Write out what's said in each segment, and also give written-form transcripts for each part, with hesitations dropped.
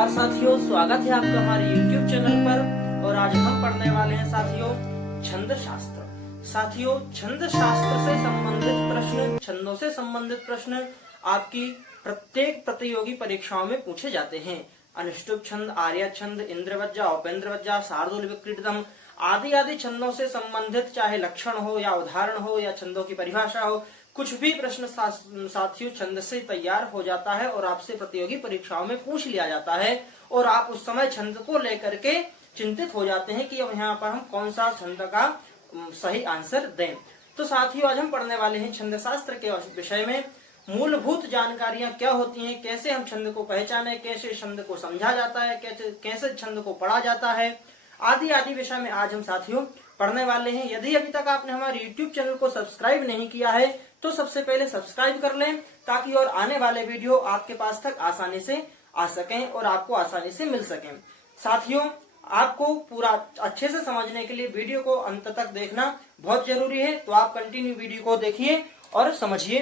नमस्कार साथियों, स्वागत है आपका हमारे YouTube चैनल पर। और आज हम पढ़ने वाले हैं साथियों छंद शास्त्र। साथियों, छंद शास्त्र से संबंधित प्रश्न, छंदों से संबंधित प्रश्न आपकी प्रत्येक प्रतियोगी परीक्षाओं में पूछे जाते हैं। अनुष्टुप छंद, आर्य छंद, इंद्रवज्जा, औपेंद्रवज्जा, शार्दूल विक्रीडितम आदि आदि छंदों से संबंधित चाहे लक्षण हो या उदाहरण हो या छंदों की परिभाषा हो, कुछ भी प्रश्न साथियों छंद से तैयार हो जाता है और आपसे प्रतियोगी परीक्षाओं में पूछ लिया जाता है। और आप उस समय छंद को लेकर के चिंतित हो जाते हैं कि अब यहाँ पर हम कौन सा छंद का सही आंसर दें। तो साथियों, आज हम पढ़ने वाले हैं छंद शास्त्र के विषय में मूलभूत जानकारियां क्या होती हैं, कैसे हम छंद को पहचाने, कैसे छंद को समझा जाता है, कैसे छंद को पढ़ा जाता है, आदि आदि विषय में आज हम साथियों पढ़ने वाले हैं। यदि अभी तक आपने हमारे YouTube चैनल को सब्सक्राइब नहीं किया है तो सबसे पहले सब्सक्राइब कर लें, ताकि और आने वाले वीडियो आपके पास तक आसानी से आ सकें और आपको आसानी से मिल सकें। साथियों, आपको पूरा अच्छे से समझने के लिए वीडियो को अंत तक देखना बहुत जरूरी है, तो आप कंटिन्यू वीडियो को देखिए और समझिए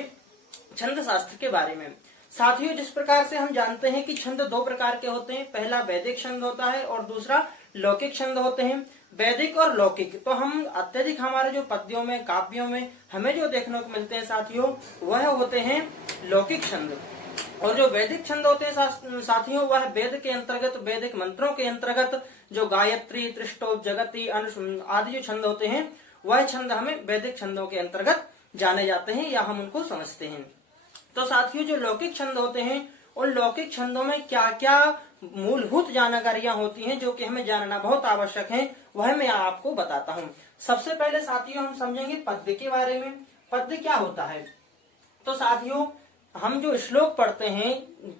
छंद शास्त्र के बारे में। साथियों, जिस प्रकार से हम जानते हैं कि छंद दो प्रकार के होते हैं, पहला वैदिक छंद होता है और दूसरा लौकिक छंद होते हैं। वैदिक और लौकिक तो हम अत्यधिक हमारे जो पद्यों में, काव्यों में हमें जो देखने को मिलते हैं साथियों, वह होते हैं लौकिक छंद। और जो वैदिक छंद होते हैं साथियों, वह वेद के अंतर्गत, वैदिक मंत्रों के अंतर्गत जो गायत्री, त्रिष्टोप, जगती आदि जो छंद होते हैं, वह छंद हमें वैदिक छंदों के अंतर्गत जाने जाते हैं या हम उनको समझते हैं। तो साथियों, जो लौकिक छंद होते हैं, उन लौकिक छंदों में क्या क्या मूलभूत जानकारियां होती हैं जो कि हमें जानना बहुत आवश्यक है, वह मैं आपको बताता हूं। सबसे पहले साथियों हम समझेंगे पद्य के बारे में। पद्य क्या होता है? तो साथियों, हम जो श्लोक पढ़ते हैं,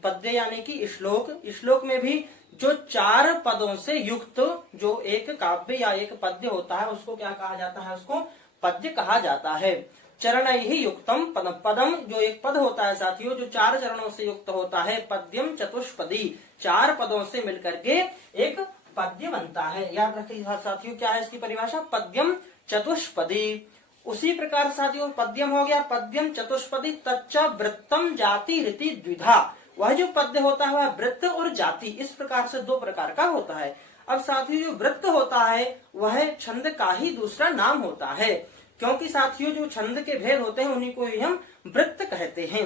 पद्य यानी कि श्लोक में भी जो 4 पदों से युक्त जो एक काव्य या एक पद्य होता है, उसको क्या कहा जाता है? उसको पद्य कहा जाता है। चरण ही युक्तम पदम, पदम जो एक पद होता है साथियों, जो 4 चरणों से युक्त होता है। पद्यम चतुष्पदी, 4 पदों से मिलकर के एक पद्य बनता है। याद रखिए साथियों, क्या है इसकी परिभाषा? पद्यम चतुष्पदी। उसी प्रकार साथियों पद्यम हो गया, पद्यम चतुष्पदी तच्च वृत्तम जाति रीति द्विधा। वह जो पद्य होता है वह वृत्त और जाति, इस प्रकार से 2 प्रकार का होता है। अब साथियों, जो वृत्त होता है वह छंद का ही दूसरा नाम होता है, क्योंकि साथियों जो छंद के भेद होते हैं उन्हीं को ही हम वृत्त कहते हैं।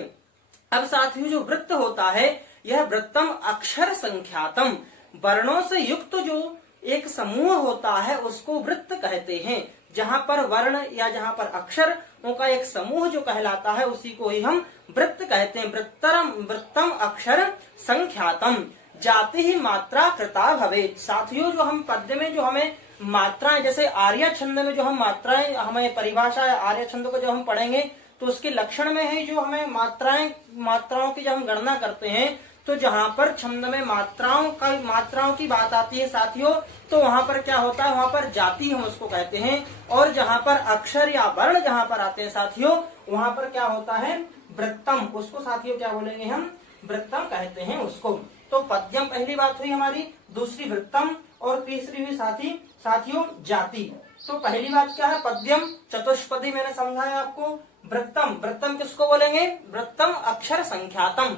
अब साथियों, जो वृत्त होता है यह वृत्तम अक्षर संख्यातम, वर्णों से युक्त जो एक समूह होता है उसको वृत्त कहते हैं। जहां पर वर्ण या जहां पर अक्षर उनका एक समूह जो कहलाता है उसी को ही हम वृत्त कहते हैं। वृत्तम अक्षर संख्यातम जाति ही मात्रा कृता भवेत्। साथियों, जो हम पद्य में जो हमें मात्राएं, जैसे आर्य छंद में जो हम मात्राएं, हमें परिभाषा है आर्य छंद को जब हम पढ़ेंगे तो उसके लक्षण में है जो हमें मात्राओं की जब हम गणना करते हैं, तो जहां पर छंद में मात्राओं की बात आती है साथियों, तो वहां पर क्या होता है? वहां पर जाति हम उसको कहते हैं। और जहां पर अक्षर या वर्ण जहां पर आते हैं साथियों, वहां पर क्या होता है? वृत्तम, उसको साथियों क्या बोलेंगे? हम वृत्तम कहते हैं उसको। तो पद्यम पहली बात हुई हमारी, दूसरी वृत्तम और तीसरी हुई साथियों जाति। तो पहली बात क्या है? पद्यम चतुष्पदी मैंने समझाया आपको। वृत्तम किसको बोलेंगे? वृत्तम अक्षर संख्यातम।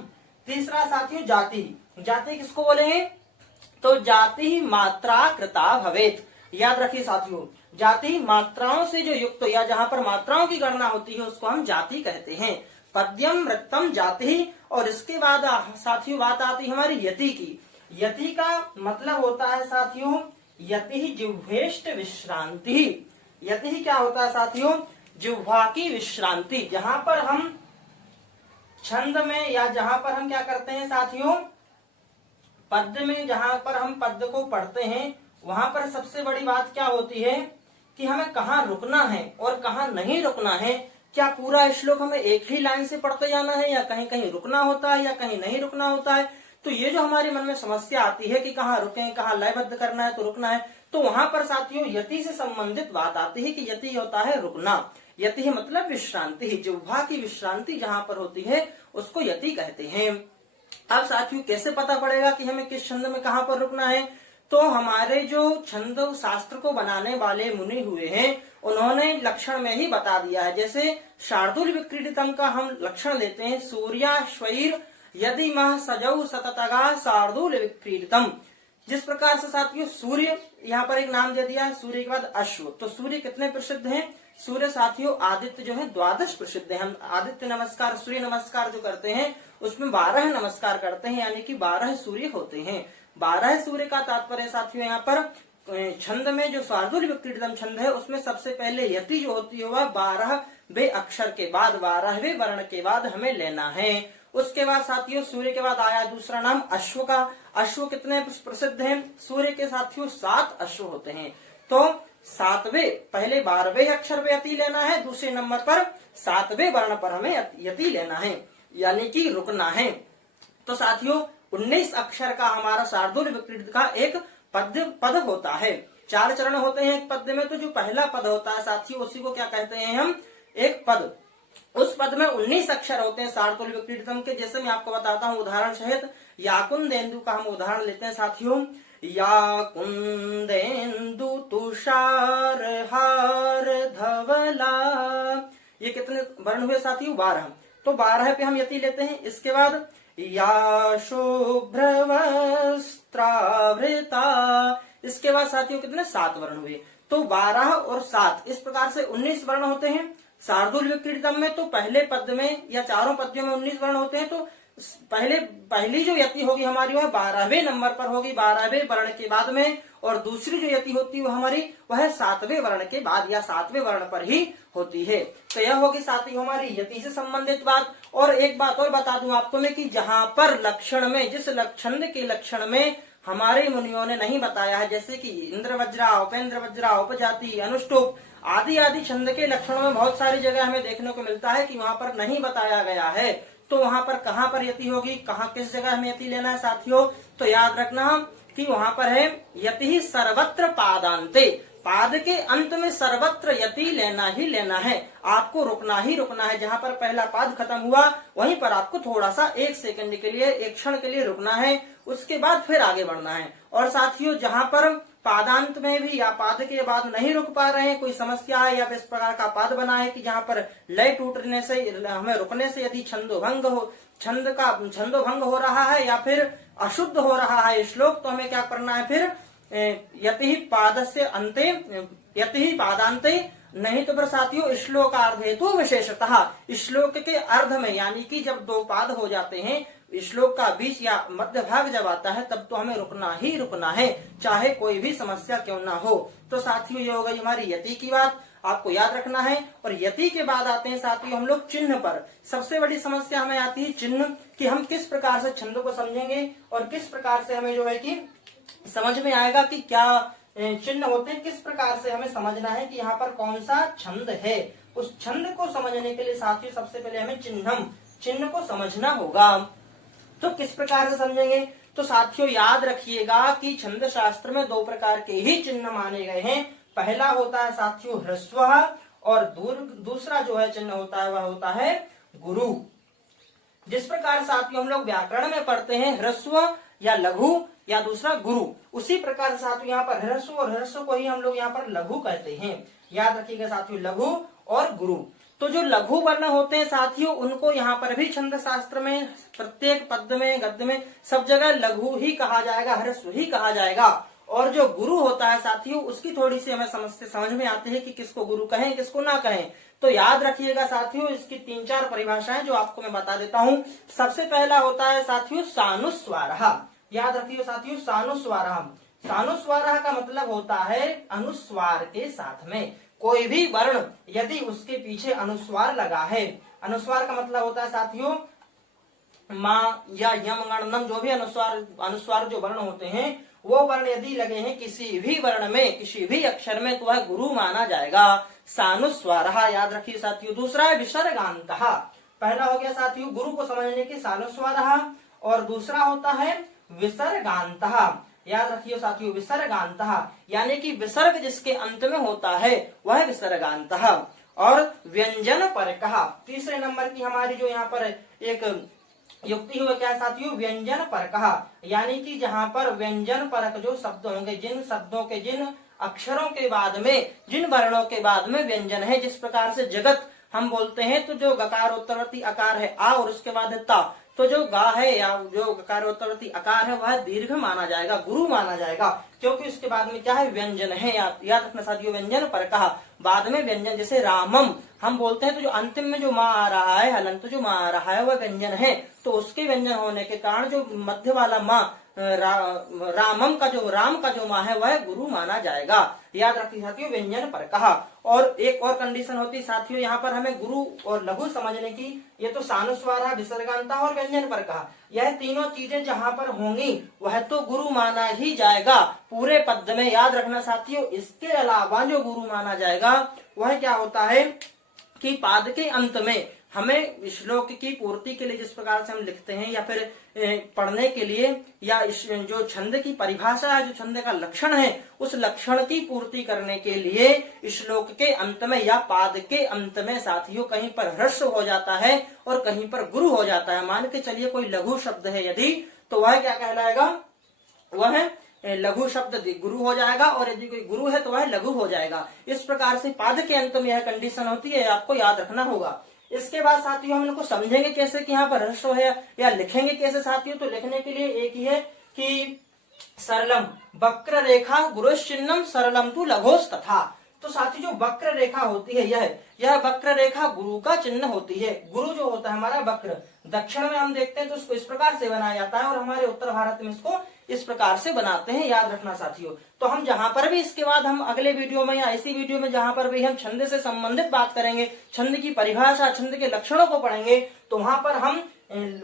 तीसरा साथियों जाति किसको बोलेंगे? तो जाति मात्रा कृता भवेत्। याद रखिए साथियों, जाति मात्राओं से जो युक्त या जहां पर मात्राओं की गणना होती है उसको हम जाति कहते हैं। पद्यम वृत्तम जाति। और इसके बाद साथियों बात आती है हमारी यति की। यति का मतलब होता है साथियों, यति जिह्वेष्ट विश्रांति। यति क्या होता है साथियों? जिह्वा की विश्रांति। जहां पर हम छंद में या जहां पर हम क्या करते हैं साथियों, पद्य में जहां पर हम पद्य को पढ़ते हैं, वहां पर सबसे बड़ी बात क्या होती है कि हमें कहाँ रुकना है और कहाँ नहीं रुकना है। क्या पूरा श्लोक हमें एक ही लाइन से पढ़ते जाना है या कहीं कहीं रुकना होता है या कहीं नहीं रुकना होता है? तो ये जो हमारे मन में समस्या आती है कि कहाँ रुकें, कहाँ लयबद्ध करना है तो रुकना है, तो वहां पर साथियों यति से संबंधित बात आती है कि यति होता है रुकना। यति मतलब विश्रांति, जिह्वा की विश्रांति जहां पर होती है उसको यति कहते हैं। अब साथियों कैसे पता पड़ेगा कि हमें किस छंद में कहां पर रुकना है? तो हमारे जो छंद शास्त्र को बनाने वाले मुनि हुए हैं उन्होंने लक्षण में ही बता दिया है। जैसे शार्दूल विक्रीडितम का हम लक्षण लेते हैं, सूर्या स्वैर यदि मह सजौ सततगा शार्दूल विक्रीडितम। जिस प्रकार से साथियों सूर्य यहाँ पर एक नाम दे दिया है, सूर्य के बाद अश्व। तो सूर्य कितने प्रसिद्ध हैं? सूर्य साथियों आदित्य जो है 12 प्रसिद्ध है। हम आदित्य नमस्कार, सूर्य नमस्कार जो करते हैं उसमें 12 नमस्कार करते हैं, यानी कि 12 सूर्य होते हैं। 12 सूर्य का तात्पर्य साथियों यहाँ पर छंद में जो शार्दूल विक्रीडितम छंद है उसमें सबसे पहले यति जो होती है वह 12वें अक्षर के बाद 12वें वर्ण के बाद हमें लेना है। उसके बाद साथियों सूर्य के बाद आया दूसरा नाम अश्व का। अश्व कितने प्रसिद्ध हैं? सूर्य के साथियों 7 अश्व होते हैं। तो 7वें, पहले 12वें अक्षर पे यति लेना है, दूसरे नंबर पर 7वें वर्ण पर हमें यति लेना है, यानी कि रुकना है। तो साथियों 19 अक्षर का हमारा शार्दूल विक्रीडित का एक पद होता है। 4 चरण होते हैं एक पद में। तो जो पहला पद होता है साथियों उसी को क्या कहते हैं हम? एक पद। उस पद में 19 अक्षर होते हैं शार्दूल विक्रीडितम के। जैसे मैं आपको बताता हूँ उदाहरण सहित। याकुंदेन्दु का हम उदाहरण लेते हैं साथियों। याकुंदेन्दु तुषार हार धवला, ये कितने वर्ण हुए साथियों? 12। तो 12 पे हम यति लेते हैं। इसके बाद या शुभ्र वस्त्रावृता, इसके बाद साथियों कितने? 7 वर्ण हुए। तो 12 और 7 इस प्रकार से 19 वर्ण होते हैं शार्दूल विक्रीडितम में। तो पहले पद में या चारों पद्यों में 19 वर्ण होते हैं। तो पहली जो यति होगी हमारी वह 12वें नंबर पर होगी, 12वें वर्ण के बाद में। और दूसरी जो यति होती है हमारी वह 7वें वर्ण के बाद या 7वें वर्ण पर ही होती है। तो यह होगी साथियों हमारी यति से संबंधित बात। और एक बात और बता दूं आपको मैं कि जहां पर लक्षण में, जिस छंद के लक्षण में हमारे मुनियों ने नहीं बताया है, जैसे कि इंद्र वज्रा, उपेंद्र वज्रा, उपजाति, अनुष्टुप आदि आदि छंद के लक्षणों में बहुत सारी जगह हमें देखने को मिलता है कि वहां पर नहीं बताया गया है। तो वहां पर कहाँ पर यति होगी, कहाँ किस जगह हमें यति लेना है साथियों? तो याद रखना कि वहां पर है यति सर्वत्र पादांते, पाद के अंत में सर्वत्र यति लेना ही लेना है। आपको रुकना ही रुकना है। जहां पर पहला पाद खत्म हुआ वहीं पर आपको थोड़ा सा 1 सेकंड के लिए, 1 क्षण के लिए रुकना है, उसके बाद फिर आगे बढ़ना है। और साथियों जहां पर पादांत में भी या पाद के बाद नहीं रुक पा रहे हैं, कोई समस्या है या इस प्रकार का पाद बना है कि जहां पर लय टूटने से, हमें रुकने से यदि छंदोभंग हो रहा है या फिर अशुद्ध हो रहा है श्लोक, तो हमें क्या करना है? फिर यति पादस्य अंते, यति पादांते, नहीं तो फिर साथियों श्लोकार्ध हेतु विशेषतः श्लोक के अर्ध में, यानी कि जब 2 पाद हो जाते हैं, श्लोक का बीच या मध्य भाग जब आता है तब तो हमें रुकना ही रुकना है, चाहे कोई भी समस्या क्यों ना हो। तो साथियों ये हो गई हमारी यति की बात, आपको याद रखना है। और यति के बाद आते हैं साथियों हम लोग चिन्ह पर। सबसे बड़ी समस्या हमें आती है चिन्ह, कि हम किस प्रकार से छंद को समझेंगे और किस प्रकार से हमें जो है कि समझ में आएगा कि क्या चिन्ह होते हैं, किस प्रकार से हमें समझना है कि यहाँ पर कौन सा छंद है। उस छंद को समझने के लिए साथियों सबसे पहले हमें चिन्ह को समझना होगा। तो किस प्रकार से समझेंगे? तो साथियों याद रखिएगा कि छंद शास्त्र में 2 प्रकार के ही चिन्ह माने गए हैं। पहला होता है साथियों ह्रस्व, और दूसरा जो है चिन्ह होता है वह होता है गुरु। जिस प्रकार साथियों हम लोग व्याकरण में पढ़ते हैं ह्रस्व या लघु या दूसरा गुरु, उसी प्रकार साथियों यहाँ पर ह्रस्व और ह्रस्व को ही हम लोग यहाँ पर लघु कहते हैं। याद रखिएगा साथियों लघु और गुरु। तो जो लघु वर्ण होते हैं साथियों उनको यहाँ पर भी छंद शास्त्र में प्रत्येक पद में, गद्य में सब जगह लघु ही कहा जाएगा, ह्रस्व ही कहा जाएगा। और जो गुरु होता है साथियों उसकी थोड़ी सी हमें समझ में आती है कि किसको गुरु कहें किसको ना कहें। तो याद रखिएगा साथियों इसकी 3-4 परिभाषाएं जो आपको मैं बता देता हूँ। सबसे पहला होता है साथियों सानुस्वारः। याद रखिए साथियों सानुस्वारः। सानुस्वारः का मतलब होता है अनुस्वार के साथ में कोई भी वर्ण यदि उसके पीछे अनुस्वार लगा है। अनुस्वार का मतलब होता है साथियों माँ या यम गणनम, जो भी अनुस्वार जो वर्ण होते हैं वो वर्ण यदि लगे हैं किसी भी वर्ण में, किसी भी अक्षर में, तो वह गुरु माना जाएगा। सानुस्वारः याद रखिए साथियों। दूसरा है विसर्गान्तः। पहला हो गया साथियों गुरु को समझने की सानुस्वारः, और दूसरा होता है विसर्गान्तः। याद रखिए साथियों विसर्गान्तः यानी कि विसर्ग जिसके अंत में होता है वह विसर्गान्तः। और व्यंजन परकः, तीसरे नंबर की हमारी जो यहाँ पर एक युक्ति हुआ क्या साथियों व्यंजन परकः, यानी कि जहाँ पर व्यंजन परक जो शब्द होंगे, जिन शब्दों के, जिन अक्षरों के बाद में, जिन वर्णों के बाद में व्यंजन है। जिस प्रकार से जगत हम बोलते हैं तो जो गकार उत्तरवर्ती आकार है आ और उसके बाद है ता, तो जो गा है या जो गकारोत्तरवर्ती अकार है वह दीर्घ माना जाएगा, गुरु माना जाएगा, क्योंकि उसके बाद में क्या है, व्यंजन है। याद रखना साथियों, व्यंजन पर कहा, बाद में व्यंजन, जैसे रामम हम बोलते हैं तो जो अंतिम में जो माँ आ रहा है, हलंत जो माँ आ रहा है वह व्यंजन है, तो उसके व्यंजन होने के कारण जो मध्य वाला माँ रामम का जो राम का जो माँ है वह गुरु माना जाएगा। याद रखिए साथियों, व्यंजन पर कहा। और एक और कंडीशन होती है साथियों यहाँ पर हमें गुरु और लघु समझने की, ये तो सानुस्वार है, विसर्गांता और व्यंजन पर कहा, यह तीनों चीजें जहाँ पर होंगी वह तो गुरु माना ही जाएगा पूरे पद में। याद रखना साथियों, इसके अलावा जो गुरु माना जाएगा वह क्या होता है कि पाद के अंत में हमें श्लोक की पूर्ति के लिए जिस प्रकार से हम लिखते हैं या फिर पढ़ने के लिए, या इस जो छंद की परिभाषा है, जो छंद का लक्षण है, उस लक्षण की पूर्ति करने के लिए श्लोक के अंत में या पाद के अंत में साथियों कहीं पर ह्रस्व हो जाता है और कहीं पर गुरु हो जाता है। मान के चलिए कोई लघु शब्द है यदि, तो वह क्या कहलाएगा, वह लघु शब्द गुरु हो जाएगा, और यदि कोई गुरु है तो वह लघु हो जाएगा। इस प्रकार से पाद के अंत में यह कंडीशन होती है, आपको याद रखना होगा। इसके बाद साथियों हम लोग को समझेंगे कैसे कि यहाँ पर ह्रस्व है या लिखेंगे कैसे साथियों, तो लिखने के लिए एक ही है कि सरलम वक्र रेखा गुरुश्चिन्नम सरलम तू लघोस तथा। तो साथी जो वक्र रेखा होती है यह वक्र रेखा गुरु का चिन्ह होती है। गुरु जो होता है हमारा वक्र, दक्षिण में हम देखते हैं तो इसको इस प्रकार से बनाया जाता है और हमारे उत्तर भारत में इसको इस प्रकार से बनाते हैं। याद रखना साथियों, तो हम जहां पर भी इसके बाद हम अगले वीडियो में या इसी वीडियो में जहां पर भी हम छंद से संबंधित बात करेंगे, छंद की परिभाषा, छंद के लक्षणों को पढ़ेंगे, तो वहां पर हम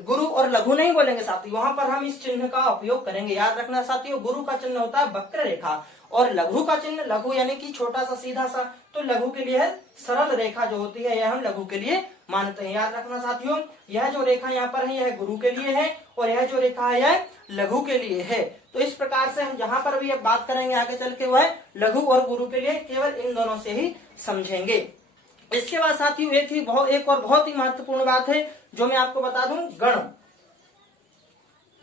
गुरु और लघु नहीं बोलेंगे साथियों, वहां पर हम इस चिन्ह का उपयोग करेंगे। याद रखना साथियों, गुरु का चिन्ह होता है वक्र रेखा और लघु का चिन्ह, लघु यानी कि छोटा सा सीधा सा, तो लघु के लिए है सरल रेखा जो होती है, यह हम लघु के लिए मानते हैं। याद रखना साथियों, यह जो रेखा यहाँ पर है यह गुरु के लिए है और यह जो रेखा है यह लघु के लिए है। तो इस प्रकार से हम जहां पर भी अब बात करेंगे आगे चल के वह लघु और गुरु के लिए केवल इन दोनों से ही समझेंगे। इसके बाद साथियों एक और बहुत ही महत्वपूर्ण बात है जो मैं आपको बता दूं, गण।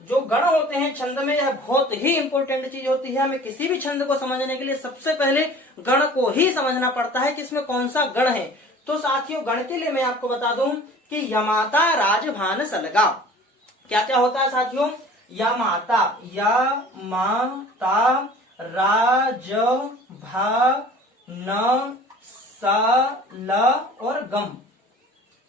जो गण होते हैं छंद में, यह बहुत ही इंपॉर्टेंट चीज होती है। हमें किसी भी छंद को समझने के लिए सबसे पहले गण को ही समझना पड़ता है कि इसमें कौन सा गण है। तो साथियों गण के लिए मैं आपको बता दूं कि यमाता राजभान सलगा। क्या क्या होता है साथियों, यमाता, राज भा न सल और गम।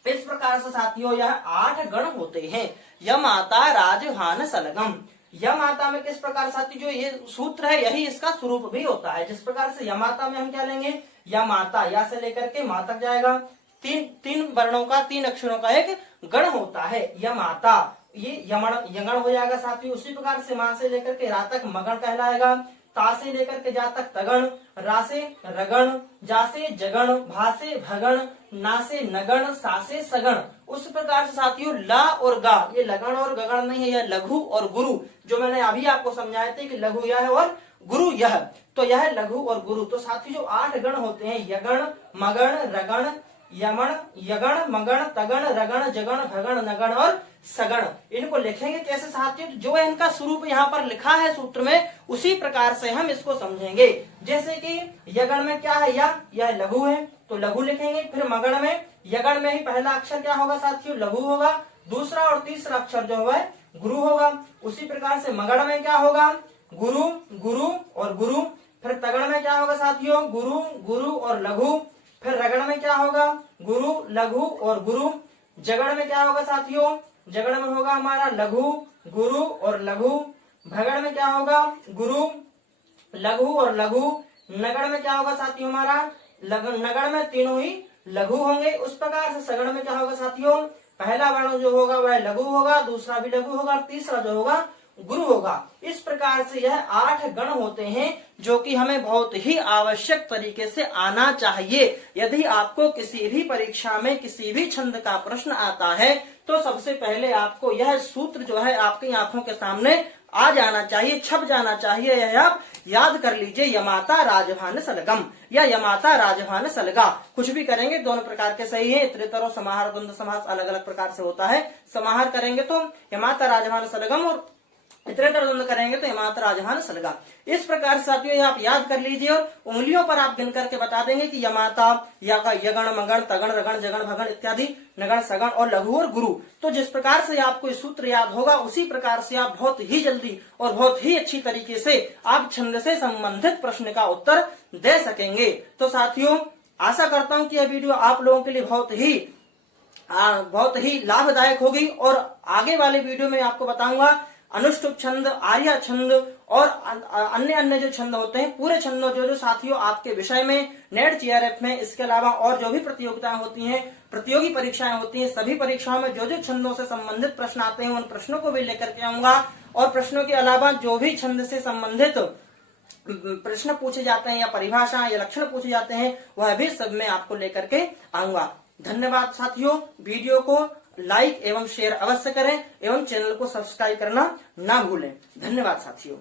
इस प्रकार से साथियों यह 8 गण होते हैं। यमाता राजभान सलगम। यमाता में किस प्रकार साथी जो ये सूत्र है यही इसका स्वरूप भी होता है। जिस प्रकार से यमाता में हम क्या लेंगे, यमाता, या से लेकर के मा तक जाएगा, तीन वर्णों का, 3 अक्षरों का एक गण होता है यमाता। ये यगण हो जाएगा साथी। उसी प्रकार से मां से लेकर के रा तक मगण कहलाएगा, ता से लेकर के जा तक तगण, रा से रगण, जा से जगण, भा से भगण, ना से नगण, सा से सगण। उस प्रकार से साथियों ला और गा, ये लगन और गगन नहीं है, यह लघु और गुरु, जो मैंने अभी आपको समझाए थे कि लघु यह है और गुरु यह, तो यह लघु और गुरु। तो साथी जो 8 गण होते हैं, यगण, मगण, रगण, यमण, यगण, मगण, तगण, रगण, जगण, भगण, नगण और सगण। इनको लिखेंगे कैसे साथियों, जो इनका स्वरूप यहाँ पर लिखा है सूत्र में उसी प्रकार से हम इसको समझेंगे। जैसे कि यगण में क्या है, यह लघु है तो लघु लिखेंगे। फिर मगण में, यगण में ही पहला अक्षर क्या होगा साथियों, लघु होगा। दूसरा और तीसरा अक्षर जो है गुरु होगा। उसी प्रकार से मगण में क्या होगा, गुरु, गुरु और गुरु। फिर तगण में क्या होगा साथियों, गुरु, गुरु और लघु। फिर रगण में क्या होगा, गुरु, लघु और गुरु। जगण में क्या होगा साथियों, जगण में होगा हमारा लघु, गुरु और लघु। भगण में क्या होगा, गुरु, लघु और लघु। नगण में क्या होगा साथियों हमारा, नगण में तीनों ही लघु होंगे। उस प्रकार से सगण में क्या होगा साथियों, पहला वर्ण जो होगा वह लघु होगा, दूसरा भी लघु होगा, तीसरा जो होगा गुरु होगा। इस प्रकार से यह 8 गण होते हैं जो कि हमें बहुत ही आवश्यक तरीके से आना चाहिए। यदि आपको किसी भी परीक्षा में किसी भी छंद का प्रश्न आता है तो सबसे पहले आपको यह सूत्र जो है आपकी आंखों के सामने आ जाना चाहिए, छप जाना चाहिए। यह आप याद कर लीजिए, यमाता राजभान सलगम या यमाता राजभान सलगा। कुछ भी करेंगे दोनों प्रकार के सही है। इतरेतर और समाहार द्वंद्व समास अलग अलग प्रकार से होता है। समाहार करेंगे तो यमाता राजभान सलगम और इतरेतर द्वंद्व करेंगे तो यमात राजहान सलगा। इस प्रकार से साथियों ये आप याद कर लीजिए और उंगलियों पर आप गिन करके बता देंगे कि यमाता, या का यगण, मगण, तगण, रगण, जगण, भगण इत्यादि, नगण, सगण और लघु और गुरु। तो जिस प्रकार से आपको ये सूत्र याद होगा उसी प्रकार से आप बहुत ही जल्दी और बहुत ही अच्छी तरीके से आप छंद से संबंधित प्रश्न का उत्तर दे सकेंगे। तो साथियों आशा करता हूं कि यह वीडियो आप लोगों के लिए बहुत ही लाभदायक होगी और आगे वाले वीडियो में आपको बताऊंगा अनुष्टुप छंद, आर्या छंद और अन्य जो छंद होते हैं, पूरे छंदों जो साथियों आपके विषय में नेट जीआरएफ में, इसके अलावा और जो भी प्रतियोगिताएं होती हैं, प्रतियोगी परीक्षाएं होती हैं, सभी परीक्षाओं में जो छंदों से संबंधित प्रश्न आते हैं उन प्रश्नों को भी लेकर के आऊंगा। और प्रश्नों के अलावा जो भी छंद से संबंधित प्रश्न पूछे जाते हैं या परिभाषा या लक्षण पूछे जाते हैं वह भी सब मैं आपको लेकर के आऊंगा। धन्यवाद साथियों। वीडियो को लाइक एवं शेयर अवश्य करें एवं चैनल को सब्सक्राइब करना ना भूलें। धन्यवाद साथियों।